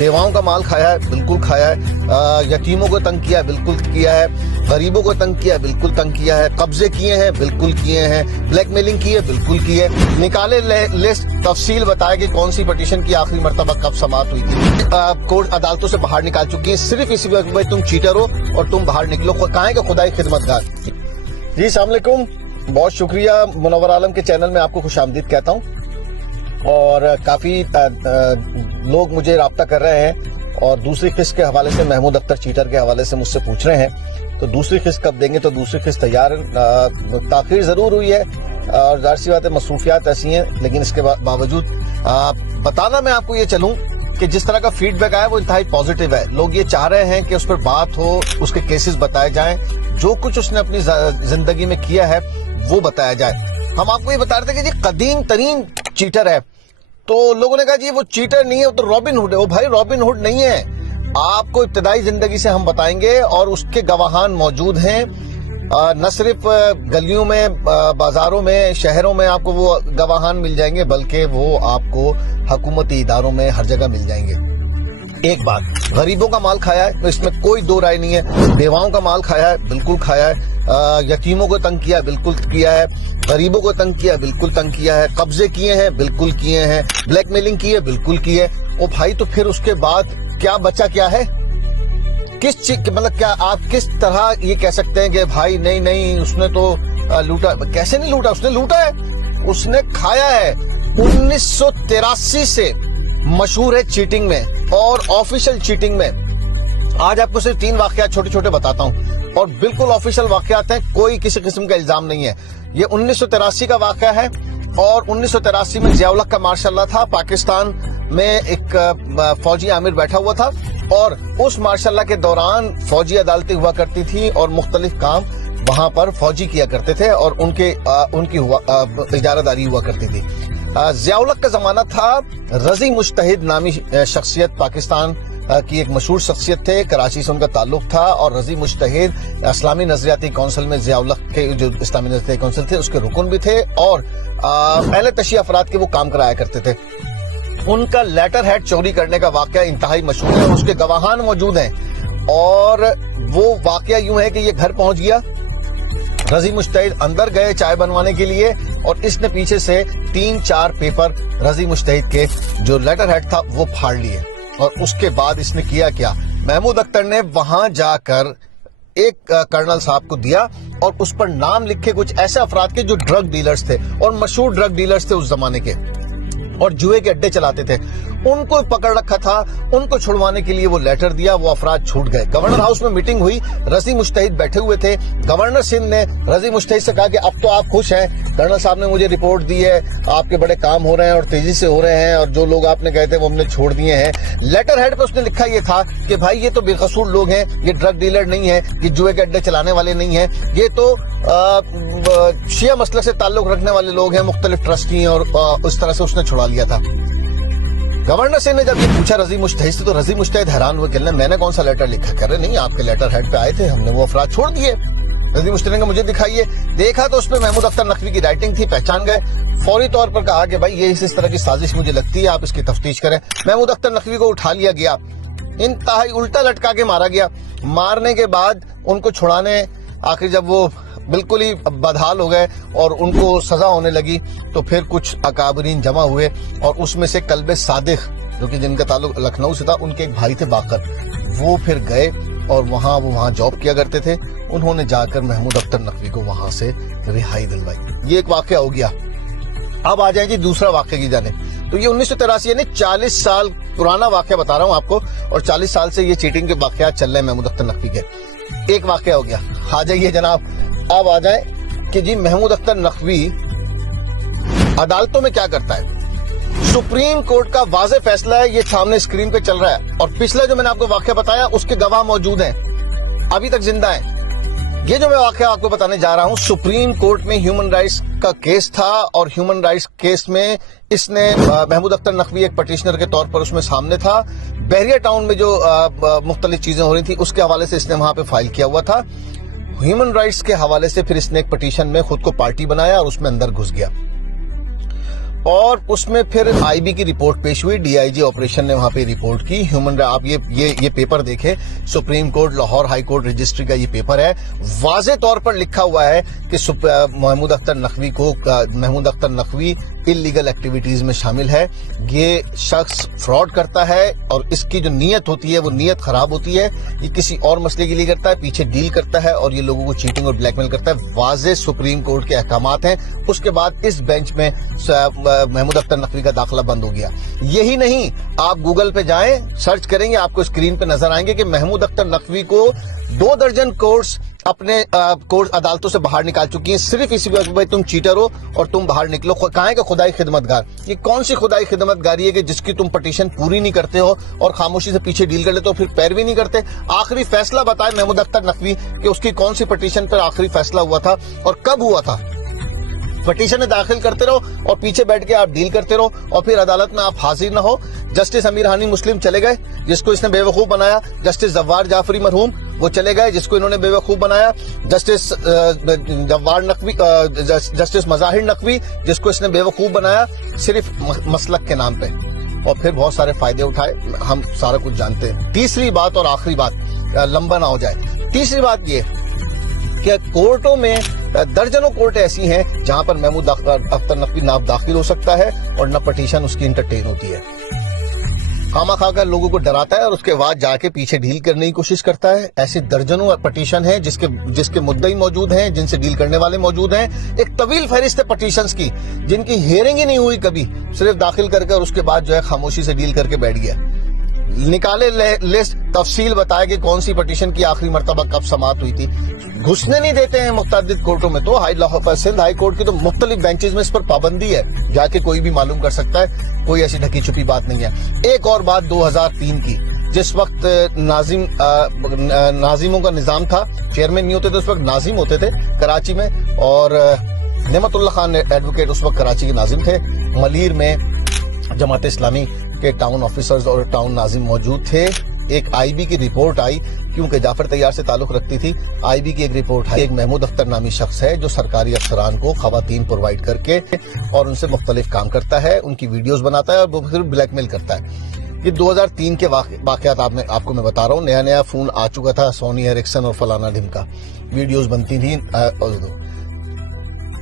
बेवाओं का माल खाया है, बिल्कुल खाया है, यतीमों को तंग किया है, बिल्कुल किया है, गरीबों को तंग किया है, बिल्कुल तंग किया है, कब्जे किए हैं, बिल्कुल किए हैं, ब्लैकमेलिंग की है, बिल्कुल की है। निकाले लिस्ट, तफसील बताया कि कौन सी पटिशन की आखिरी मरतबा कब समाप्त हुई थी। कोर्ट अदालतों से बाहर निकाल चुकी है सिर्फ इसी वक्त भाई तुम चीटर हो और तुम बाहर निकलो, कहाँ का खुदाई खिदमतगार। जी अस्सलाम वालेकुम, बहुत शुक्रिया। मुनव्वर आलम के चैनल में आपको खुशामदीद कहता हूँ। और काफी लोग मुझे राब्ता कर रहे हैं और दूसरी किस्त के हवाले से, महमूद अख्तर चीटर के हवाले से मुझसे पूछ रहे हैं, तो दूसरी किस्त कब देंगे। तो दूसरी किस्त तैयार, ताखिर जरूर हुई है और जाहिर सी बात है मसरूफियात ऐसी हैं, लेकिन इसके बावजूद बताना मैं आपको ये चलूं कि जिस तरह का फीडबैक आया वो इंतहाई पॉजिटिव है। लोग ये चाह रहे हैं कि उस पर बात हो, उसके केसेस बताए जाएं, जो कुछ उसने अपनी जिंदगी में किया है वो बताया जाए। हम आपको ये बता रहे थे कि जी कदीम तरीन चीटर है, तो लोगों ने कहा जी वो चीटर नहीं है, वो तो रॉबिन हुड है। वो भाई रॉबिन हुड नहीं है, आपको इब्तदाई जिंदगी से हम बताएंगे और उसके गवाहान मौजूद हैं। न सिर्फ गलियों में, बाजारों में, शहरों में आपको वो गवाहान मिल जाएंगे, बल्कि वो आपको हुकूमती इदारों में हर जगह मिल जाएंगे। एक बात, गरीबों का माल खाया है, इसमें कोई दो राय नहीं है। बेवाओं का माल खाया है, बिल्कुल खाया है, यतीमों को तंग किया, बिल्कुल किया है, गरीबों को तंग किया, बिल्कुल तंग किया है, कब्जे किए हैं, बिल्कुल किए हैं, ब्लैकमेलिंग की है, बिल्कुल की है। ओ भाई, तो फिर उसके बाद क्या बचा क्या है? किस चीज, मतलब क्या आप किस तरह ये कह सकते हैं कि भाई नहीं नहीं उसने तो लूटा? कैसे नहीं लूटा? उसने लूटा है, उसने खाया है। 1983 से मशहूर है चीटिंग में और ऑफिशियल चीटिंग में। आज आपको सिर्फ 3 वाकयात छोटे छोटे बताता हूं और बिल्कुल ऑफिशियल वाकयात हैं, कोई किसी किस्म का इल्जाम नहीं है। ये 1983 का वाकया है और 1983 में ज़िया-उल-हक का मार्शल था। पाकिस्तान में एक फौजी आमिर बैठा हुआ था और उस मार्शल के दौरान फौजी अदालतें हुआ करती थी और मुख्तलिफ काम वहां पर फौजी किया करते थे और उनकी इजारादारी हुआ करती थी। ज़िया-उल-हक का जमाना था। रजी मुश्तहिद नामी शख्सियत, पाकिस्तान की एक मशहूर शख्सियत थे, कराची से उनका ताल्लुक था और रजी मुश्तहिद इस्लामी नजरियाती काउंसिल में ज़िया-उल-हक के जो इस्लामी नजरियाती काउंसिल थे उसके रुकन भी थे और पहले तशी अफराद के वो काम कराया करते थे। उनका लेटर हेड चोरी करने का वाकया इंतहाई मशहूर है, उसके गवाहान मौजूद हैं। और वो वाकया यूं है कि ये घर पहुंच गया, रजी मुश्तहिद अंदर गए चाय बनवाने के लिए और इसने पीछे से 3-4 पेपर रजी मुश्तहिद के जो लेटर हेड था वो फाड़ लिए। और उसके बाद इसने किया क्या, महमूद अख्तर ने वहां जाकर एक कर्नल साहब को दिया और उस पर नाम लिखे कुछ ऐसे अफराद के जो ड्रग डीलर्स थे और मशहूर ड्रग डीलर्स थे उस जमाने के और जुए के अड्डे चलाते थे, उनको पकड़ रखा था। उनको छुड़वाने के लिए वो लेटर दिया, वो अफराद छूट गए। गवर्नर हाउस में मीटिंग हुई, रजी मुश्तहिद बैठे हुए थे। गवर्नर सिंध ने रजी मुश्तहिद से कहा कि अब तो आप खुश हैं, कर्नल साहब ने मुझे रिपोर्ट दी है, आपके बड़े काम हो रहे हैं और तेजी से हो रहे हैं और जो लोग आपने कहे थे वो हमने छोड़ दिए हैं। लेटर हेड पे उसने लिखा ये था कि भाई ये तो बेकसूर लोग हैं, ये ड्रग डीलर नहीं है, ये जुए के अड्डे चलाने वाले नहीं है, ये तो शिया मसलक से ताल्लुक रखने वाले लोग हैं, मुख्तलिफ ट्रस्टी, और उस तरह से उसने छुड़ा लिया था। गवर्नर सिंह ने जब ये पूछा रजी मुश्तहिद से, तो रजी मुश्तहिद हैरान हुए, कहने मैंने कौन सा लेटर लिखा? कह रहे नहीं, आपके लेटर हेड पे आए थे, हमने वो अफराद छोड़ दिए। रजी मुश्तहिद ने मुझे दिखाइए। देखा तो उसपे महमूद अख्तर नकवी की राइटिंग थी, पहचान गए। फौरी तौर पर कहा कि भाई ये इस तरह की साजिश मुझे लगती है, आप इसकी तफ्तीश करें। महमूद अख्तर नकवी को उठा लिया गया, इंतहाई उल्टा लटका के मारा गया। मारने के बाद उनको छुड़ाने, आखिर जब वो बिल्कुल ही बदहाल हो गए और उनको सजा होने लगी, तो फिर कुछ अकाबरीन जमा हुए और उसमें से कल्बे सादिक, जो कि जिनका ताल्लुक लखनऊ से था, उनके एक भाई थे बाकर, वो फिर गए और वहां जॉब किया करते थे। उन्होंने जाकर महमूद अख्तर नकवी को वहां से रिहाई दिलवाई। ये एक वाकया हो गया। अब आ जाए जी दूसरा वाकया की जाने। तो ये 1983 यानी 40 साल पुराना वाकया बता रहा हूं आपको, और 40 साल से ये चीटिंग के वाकयात चल रहे हैं महमूद अख्तर नकवी के। एक वाकया हो गया। आ जाइए जनाब, अब आ जाए कि जी महमूद अख्तर नकवी अदालतों में क्या करता है। सुप्रीम कोर्ट का वाज़े फैसला है, ये सामने स्क्रीन पे चल रहा है, और पिछला जो मैंने आपको वाकया बताया उसके गवाह मौजूद हैं, अभी तक जिंदा हैं। ये जो मैं वाकया आपको बताने जा रहा हूं, सुप्रीम कोर्ट में ह्यूमन राइट्स का केस था और ह्यूमन राइट्स केस में इसने महमूद अख्तर नकवी एक पटिशनर के तौर पर उसमें सामने था। बहरिया टाउन में जो मुख्तलिफ चीजें हो रही थी उसके हवाले से इसने वहां पे फाइल किया हुआ था। ह्यूमन राइट्स के हवाले से फिर इसने एक पटिशन में खुद को पार्टी बनाया और उसमें अंदर घुस गया। और उसमें फिर आईबी की रिपोर्ट पेश हुई, डीआईजी ऑपरेशन ने वहां पे रिपोर्ट की। ह्यूमन आप ये पेपर देखें, supreme court Lahore high court registry का ये पेपर है। वाज़े तौर पर लिखा हुआ है कि महमूद अख्तर नकवी इल्लीगल एक्टिविटीज में शामिल है। ये शख्स फ्रॉड करता है और इसकी जो नीयत होती है वो नीयत खराब होती है। ये किसी और मसले के लिए करता है, पीछे डील करता है और ये लोगों को चीटिंग और ब्लैकमेल करता है। वाज़े सुप्रीम कोर्ट के अहकामात हैं। उसके बाद इस बेंच में महमूद अख्तर नकवी का दाखिला बंद हो गया। यही नहीं, आप गूगल पे जाएं, सर्च करेंगे, आपको स्क्रीन पे नजर आएंगे कि महमूद अख्तर नकवी को 2 दर्जन कोर्ट्स अपने कोर्ट अदालतों से बाहर निकाल चुकी हैं, सिर्फ इसी वजह भाई तुम चीटर हो और तुम बाहर निकलो। कहाँ है कि खुदाई खिदमतगार? ये कौन सी खुदाई खिदमतगारी है कि जिसकी तुम पटिशन पूरी नहीं करते हो और खामोशी से पीछे डील कर लेते हो, फिर पैरवी नहीं करते? आखिरी फैसला बताए महमूद अख्तर नकवी कि उसकी कौन सी पटिशन पर आखिरी फैसला हुआ था और कब हुआ था। पटिशन दाखिल करते रहो और पीछे बैठ के आप डील करते रहो और फिर अदालत में आप हाजिर न हो। जस्टिस अमीर हानी मुस्लिम चले गए, जिसको इसने बेवकूफ बनाया। जस्टिस जव्वार जाफरी मरहूम वो चले गए, जिसको इन्होंने बेवकूफ बनाया। जस्टिस जस्टिस मज़ाहिर नकवी, जिसको इसने बेवकूफ बनाया सिर्फ मसलक के नाम पे, और फिर बहुत सारे फायदे उठाए। हम सारा कुछ जानते हैं। तीसरी बात और आखिरी बात, लंबा ना हो जाए, तीसरी बात ये कि कोर्टों में दर्जनों कोर्ट ऐसी हैं जहां पर महमूद अख्तर नकवी ना दाखिल हो सकता है और न पटिशन उसकी इंटरटेन होती है। खामा खाकर लोगों को डराता है और उसके बाद जाके पीछे डील करने की कोशिश करता है। ऐसे दर्जनों पटिशन हैं जिसके मुद्दई मौजूद हैं, जिनसे डील करने वाले मौजूद हैं। एक तवील फहरिस्त है पटिशंस की जिनकी हियरिंग ही नहीं हुई कभी, सिर्फ दाखिल करके और उसके बाद जो है खामोशी से डील करके बैठ गया। निकाले लिस्ट, तफसील बताया कि कौन सी पटिशन की आखिरी मर्तबा कब समाअत हुई थी। घुसने नहीं देते हैं मुख्तलिफ कोर्टों में। तो सिंध हाई कोर्ट की तो मुख्तलिफ बेंचेस में इस पर पाबंदी है, जाके कोई भी मालूम कर सकता है, कोई ऐसी ढकी छुपी बात नहीं है। एक और बात 2003 की, जिस वक्त नाजिमों का निजाम था, चेयरमैन नहीं होते थे उस वक्त, नाजिम होते थे कराची में, और नेमतुल्लाह खान एडवोकेट उस वक्त कराची के नाजिम थे। मलीर में जमात इस्लामी के टाउन ऑफिसर्स और टाउन नाजिम मौजूद थे। एक आईबी की रिपोर्ट आई, क्योंकि जाफर तैयार से ताल्लुक रखती थी, आईबी की एक रिपोर्ट आई। एक महमूद अख्तर नामी शख्स है जो सरकारी अफसरान को खवातीन प्रोवाइड करके और उनसे मुख्तलिफ काम करता है, उनकी वीडियोस बनाता है और वो फिर ब्लैकमेल करता है। ये 2003 के वाकयात आपको मैं बता रहा हूँ। नया नया फोन आ चुका था, सोनी एरिक्सन और फलाना ढिमका, वीडियोस बनती थी।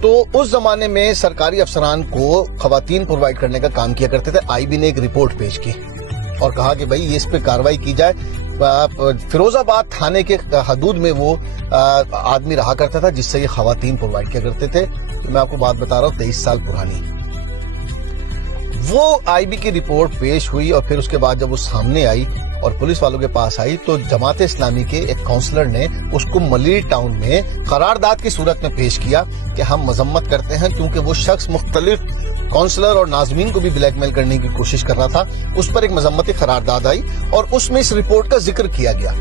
तो उस जमाने में सरकारी अफसरान को खवातीन प्रोवाइड करने का काम किया करते थे। आईबी ने एक रिपोर्ट पेश की और कहा कि भाई इस पे कार्रवाई की जाए। फिरोजाबाद थाने के हदूद में वो आदमी रहा करता था जिससे ये खवातीन प्रोवाइड किया करते थे। तो मैं आपको बात बता रहा हूँ 23 साल पुरानी। वो आईबी की रिपोर्ट पेश हुई और फिर उसके बाद जब वो सामने आई और पुलिस वालों के पास आई तो जमात इस्लामी के एक काउंसलर ने उसको मलीर टाउन में करारदाद की सूरत में पेश किया कि हम मजम्मत करते हैं, क्योंकि वो शख्स मुख्तलिफ काउंसलर और नाजमीन को भी ब्लैकमेल करने की कोशिश कर रहा था। उस पर एक मजम्मती करारदाद आई और उसमें इस रिपोर्ट का जिक्र किया गया।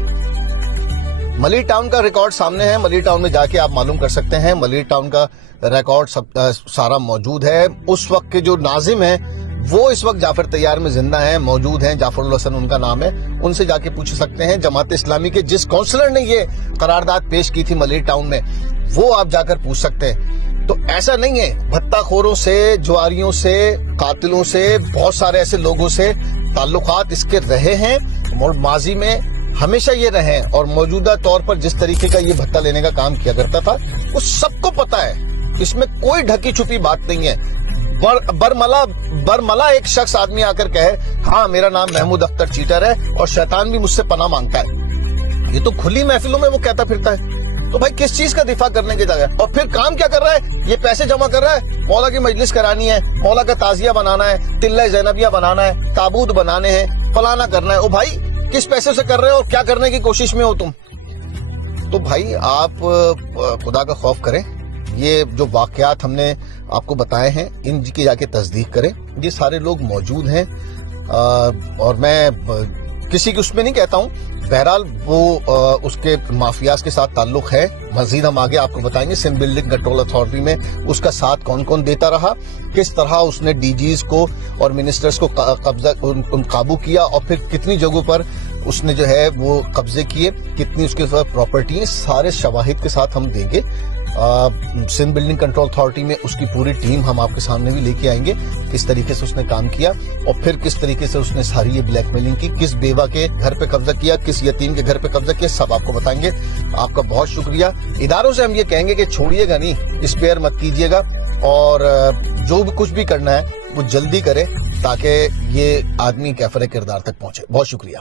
मलीर टाउन का रिकॉर्ड सामने है, मलीर टाउन में जाके आप मालूम कर सकते हैं। मलीर टाउन का रिकॉर्ड सारा मौजूद है। उस वक्त के जो नाजिम है वो इस वक्त जाफर तैयार में जिंदा हैं, मौजूद हैं, जाफरुल हसन उनका नाम है, उनसे जाके पूछ सकते हैं। जमात इस्लामी के जिस काउंसलर ने ये करारदाद पेश की थी मलीर टाउन में, वो आप जाकर पूछ सकते हैं। तो ऐसा नहीं है, भत्ताखोरों से, जुआरियों से, कातिलों से, बहुत सारे ऐसे लोगों से ताल्लुकात इसके रहे हैं, माजी में हमेशा ये रहे, और मौजूदा तौर पर जिस तरीके का ये भत्ता लेने का काम किया करता था वो सबको पता है। इसमें कोई ढकी छुपी बात नहीं है। बरमला एक शख्स आदमी आकर कहे हाँ मेरा नाम महमूद अख्तर चीटर है और शैतान भी मुझसे पनाह मांगता है, ये तो खुली महफिलों में वो कहता फिरता है। तो भाई किस चीज का दिफा करने की जगह, और फिर काम क्या कर रहा है? ये पैसे जमा कर रहा है, मौला की मजलिस करानी है, मौला का ताजिया बनाना है, तिल्ला ज़ैनबिया बनाना है, ताबूत बनाने हैं, फलाना करना है। ओ भाई किस पैसे से कर रहे हो और क्या करने की कोशिश में हो तुम? तो भाई आप खुदा का खौफ करें। ये जो वाकयात हमने आपको बताए हैं इनकी जाके तस्दीक करें। ये सारे लोग मौजूद हैं और मैं किसी की उसमें नहीं कहता हूँ। बहरहाल वो उसके माफियाज के साथ ताल्लुक है। मजीद हम आगे आपको बताएंगे सिंध बिल्डिंग कंट्रोल अथॉरिटी में उसका साथ कौन कौन देता रहा, किस तरह उसने डीजीज को और मिनिस्टर्स को काबू किया और फिर कितनी जगहों पर اس نے جو ہے وہ قبضے کیے, کتنی اس کے ساتھ پراپرٹی ہیں, سارے شواہد کے ساتھ ہم دیں گے. سندھ بلڈنگ کنٹرول اتھارٹی میں اس کی پوری ٹیم ہم آپ کے سامنے بھی لے کے آئیں گے, کس طریقے سے اس نے کام کیا اور پھر کس طریقے سے اس نے ساری یہ بلیک میلنگ کی, کس بیوہ کے گھر پہ قبضہ کیا, کس یتیم کے گھر پہ قبضہ کیا, سب آپ کو بتائیں گے. آپ کا بہت شکریہ. اداروں سے ہم یہ کہیں گے کہ چھوڑیے گا نہیں, اسپیئر مت کیجیے گا, اور جو بھی کچھ بھی کرنا ہے وہ جلدی کرے تاکہ یہ آدمی کیفر کردار تک پہنچے. بہت شکریہ.